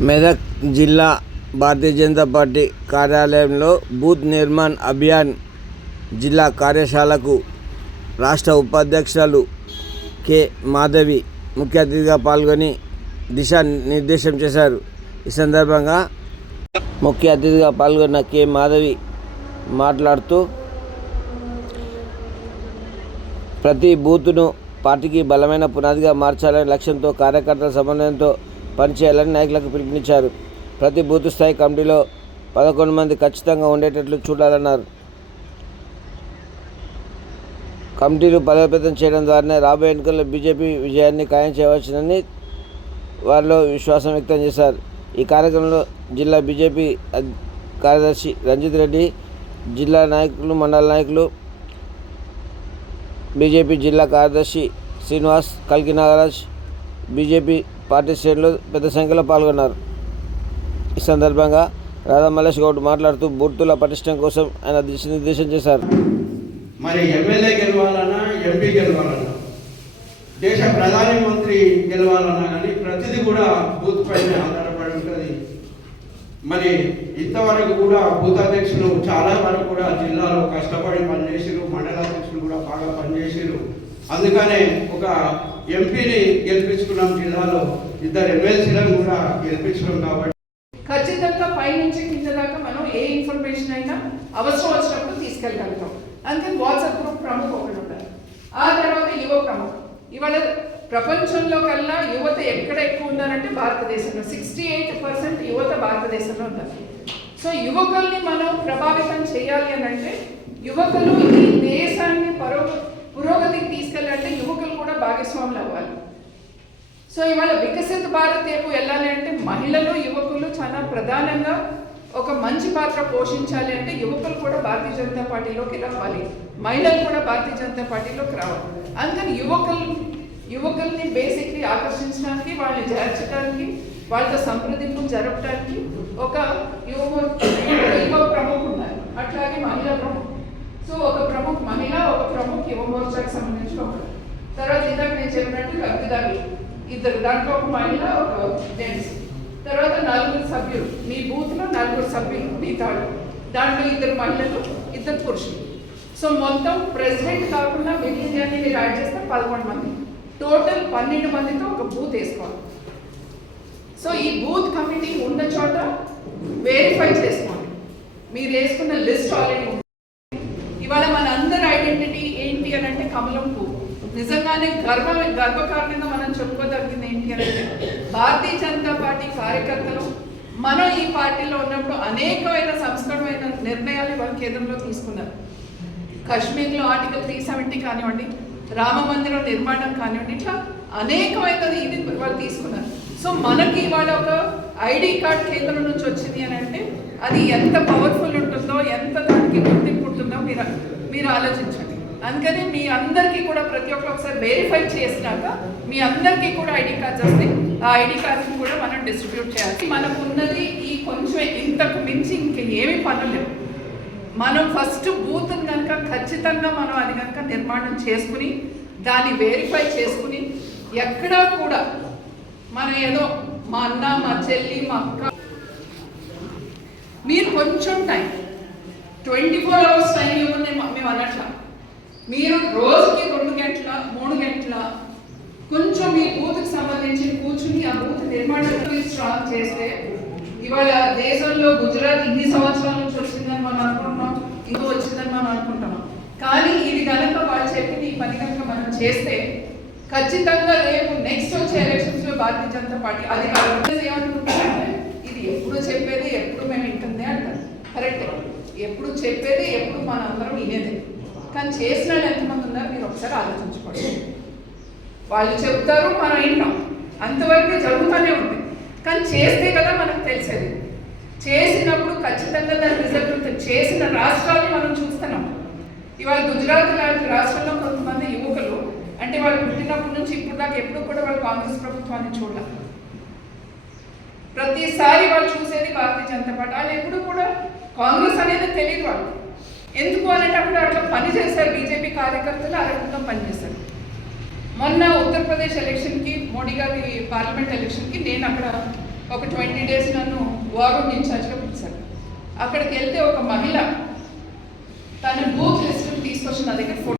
మెదక్ జిల్లా భారతీయ జనతా పార్టీ కార్యాలయంలో బూత్ నిర్మాణ్ అభియాన్ జిల్లా కార్యశాలకు రాష్ట్ర ఉపాధ్యక్షురాలు కె. మాధవి ముఖ్య అతిథిగా పాల్గొని దిశానిర్దేశం చేశారు. ఈ సందర్భంగా ముఖ్య అతిథిగా పాల్గొన్న కె. మాధవి మాట్లాడుతూ ప్రతి బూత్ను పార్టీకి బలమైన పునాదిగా మార్చాలనే లక్ష్యంతో కార్యకర్తల సమన్వయంతో పనిచేయాలని నాయకులకు పిలుపునిచ్చారు ప్రతి బూత్ స్థాయి కమిటీలో పదకొండు మంది ఖచ్చితంగా ఉండేటట్లు చూడాలన్నారు. కమిటీలు బలోపేతం చేయడం ద్వారానే రాబోయే ఎన్నికల్లో బీజేపీ విజయాన్ని ఖాయం చేయవచ్చునని వారిలో విశ్వాసం వ్యక్తం చేశారు. ఈ కార్యక్రమంలో జిల్లా బీజేపీ కార్యదర్శి రంజిత్ రెడ్డి జిల్లా నాయకులు మండల నాయకులు బీజేపీ జిల్లా కార్యదర్శి శ్రీనివాస్ కల్కి నాగరాజ్ బీజేపీ పార్టీ శ్రేణులు పెద్ద సంఖ్యలో పాల్గొన్నారు. ఈ సందర్భంగా రాధా మల్లేష్ గౌడ్ మాట్లాడుతూ బూర్తుల పటిష్టం కోసం ఆయన దిశానిర్దేశం చేశారు. మరి ఎమ్మెల్యే గెలవాలన్నా ఎంపీ గెలవాలన్నా దేశ ప్రధాని మంత్రి గెలవాలన్నా కానీ ప్రతిదీ కూడా బూత్ పైన ఆధారపడి ఉంటుంది. మరి ఇంతవరకు కూడా బూత్ అధ్యక్షులు చాలా వరకు కూడా జిల్లాలో కష్టపడి పనిచేసారు మండల అధ్యక్షులు కూడా బాగా పనిచేసారు అందుకనే ఒక ఎంపీని గెలిపించుకున్నాం జిల్లాలో ఇద్దరు ఎమ్మెల్సీలను కూడా గెలిపించుకున్నాం కాబట్టి. ఖచ్చితంగా పైనుంచి కింద దాకా మనం ఏ ఇన్ఫర్మేషన్ అయినా అవసరం వచ్చినప్పుడు తీసుకెళ్ళగలుగుతాం. అందుకని వాట్సాప్ గ్రూప్ ప్రముఖ ఒకటి ఉంటారు. ఆ తర్వాత యువ ప్రముఖ. ఇవాళ ప్రపంచంలో కల్లా యువత ఎక్కడ ఎక్కువ ఉన్నారంటే భారతదేశంలో. సిక్స్టీ ఎయిట్ పర్సెంట్ యువత భారతదేశంలో ఉన్నారు. సో యువకుల్ని మనం ప్రభావితం చేయాలి అని అంటే యువకులు ఈ దేశాన్ని పరోక్ష పురోగతికి తీసుకెళ్ళాలంటే యువకులు కూడా భాగస్వాములు అవ్వాలి. సో ఇవాళ వికసిత భారత్ వైపు వెళ్ళాలి అంటే మహిళలు యువకులు చాలా ప్రధానంగా ఒక మంచి పాత్ర పోషించాలి అంటే యువకులు కూడా భారతీయ జనతా పార్టీలోకి రావాలి. మహిళలు కూడా భారతీయ జనతా పార్టీలోకి రావాలి. అందుకని యువకులు యువకుల్ని బేసిక్లీ ఆకర్షించడానికి వాళ్ళని చేర్చడానికి వాళ్ళతో సంప్రదింపులు జరపడానికి ఒక యువ యువ ప్రముఖ ఉన్నారు. అట్లాగే మహిళా ప్రముఖ సో ఒక ప్రముఖ మహిళ ఒక ప్రముఖ యువ మోర్చాకి సంబంధించిన ఒకరు తర్వాత ఇందాక నేను చెప్పినట్టు లబ్ధిదారులు ఇద్దరు. దాంట్లో ఒక మహిళ ఒక జెంట్స్. తర్వాత నలుగురు సభ్యులు. మీ బూత్లో నలుగురు సభ్యులు మీ తాడు. దాంట్లో ఇద్దరు మహిళలు ఇద్దరు పురుషులు. సో మొత్తం ప్రెసిడెంట్ కాకుండా మిగిలిన మీరు యాడ్ చేస్తే పదకొండు మంది. టోటల్ పన్నెండు మందితో ఒక బూత్ వేసుకోవాలి. సో ఈ బూత్ కమిటీ ఉన్న చోట వెరిఫై చేసుకోండి మీరు వేసుకున్న లిస్ట్ ఆల్రెడీ ఉంది. ఇవాళ మన అందరి ఐడెంటిటీ ఏంటి అని అంటే కమలం పువ్వు. నిజంగానే గర్వ గర్వకారణంగా మనం చెప్పుకోదగ్గింది ఏంటి అని అంటే భారతీయ జనతా పార్టీ కార్యకర్తలు మనం ఈ పార్టీలో ఉన్నప్పుడు అనేకమైన సంస్కరణమైన నిర్ణయాలు ఇవాళ కేంద్రంలో తీసుకున్నారు. కాశ్మీర్లో ఆర్టికల్ త్రీ సెవెంటీ కానివ్వండి రామ మందిరం నిర్మాణం కానివ్వండి ఇట్లా అనేకమైనది ఇది వాళ్ళు తీసుకున్నారు. సో మనకి ఇవాళ ఒక ఐడి కార్డ్ కేంద్రం నుంచి వచ్చింది అని అంటే అది ఎంత పవర్ఫుల్ ఉంటుందో ఎంత దానికి గుర్తింపు ఉంటుందో మీరు మీరు ఆలోచించండి. అందుకని మీ అందరికీ కూడా ప్రతి ఒక్కరు ఒకసారి వెరిఫై చేసినాక మీ అందరికీ కూడా ఐడి కార్డ్స్ వస్తాయి. ఆ ఐడి కార్డ్స్ని కూడా మనం డిస్ట్రిబ్యూట్ చేయాలి. మనకు ఉన్నది ఈ కొంచెం ఇంతకు మించి ఇంక ఏమీ పనులేవు మనం ఫస్ట్ బూత్ కనుక ఖచ్చితంగా మనం అది కనుక నిర్మాణం చేసుకుని దాన్ని వెరిఫై చేసుకుని ఎక్కడా కూడా మనం ఏదో మా అన్న మా చెల్లి మా అక్క మీరు కొంచెం time twenty four hours time ఇవ్వండి మేము అనట్లా. మీరు రోజుకి రెండు గంటల మూడు గంటల కొంచెం మీ బూత్కి సంబంధించి కూర్చుని ఆ బూత్ నిర్మాణాన్ని స్ట్రాంగ్ చేస్తే ఇవాళ దేశంలో గుజరాత్ ఇన్ని సంవత్సరాల నుంచి వచ్చిందని మనం అనుకుంటున్నాం ఇంకో వచ్చిందని మనం అనుకుంటున్నాం. కానీ ఇది కనుక వాళ్ళు చెప్పి ఈ పని కనుక మనం చేస్తే ఖచ్చితంగా రేపు నెక్స్ట్ వచ్చే ఎలక్షన్స్లో భారతీయ జనతా పార్టీ అధికారంలో ఏమనుకుంటారంటే ఎప్పుడు చెప్పేది ఎప్పుడు మేము వింటుంది అంటారు. కరెక్ట్ ఎప్పుడు చెప్పేది ఎప్పుడు మనందరం వినేది. కానీ చేసిన వాళ్ళు ఎంతమంది ఉన్నారు మీరు ఒకసారి ఆలోచించుకోండి. వాళ్ళు చెప్తారు మనం వింటాం. అంతవరకు జరుగుతూనే ఉంది. కానీ చేస్తే కదా మనకు తెలిసేది. చేసినప్పుడు ఖచ్చితంగా దాని రిజల్ట్ ఉంటుంది. చేసిన రాష్ట్రాలు మనం చూస్తున్నాం. ఇవాళ గుజరాత్ లాంటి రాష్ట్రంలో కొంతమంది యువకులు అంటే వాళ్ళు పుట్టినప్పటి నుంచి ఇప్పుడు దాకా ఎప్పుడు కూడా వాళ్ళు కాంగ్రెస్ ప్రభుత్వాన్ని చూడాలి. ప్రతిసారి వాళ్ళు చూసేది భారతీయ జనతా పార్టీ. వాళ్ళు ఎప్పుడు కూడా కాంగ్రెస్ అనేది తెలియదు వాళ్ళు ఎందుకు అంటే అప్పుడు అట్లా పనిచేస్తారు బీజేపీ కార్యకర్తలు ఆ రకంగా పనిచేస్తారు మొన్న ఉత్తరప్రదేశ్ ఎలక్షన్కి మోడీ గారి పార్లమెంట్ ఎలక్షన్కి నేను అక్కడ ఒక ట్వంటీ డేస్ నన్ను వార్ ఇన్ఛార్జ్గా పిలిచాను అక్కడికి వెళ్తే ఒక మహిళ తన బూత్ లిస్ట్ తీసుకొచ్చి నా దగ్గర ఫోటో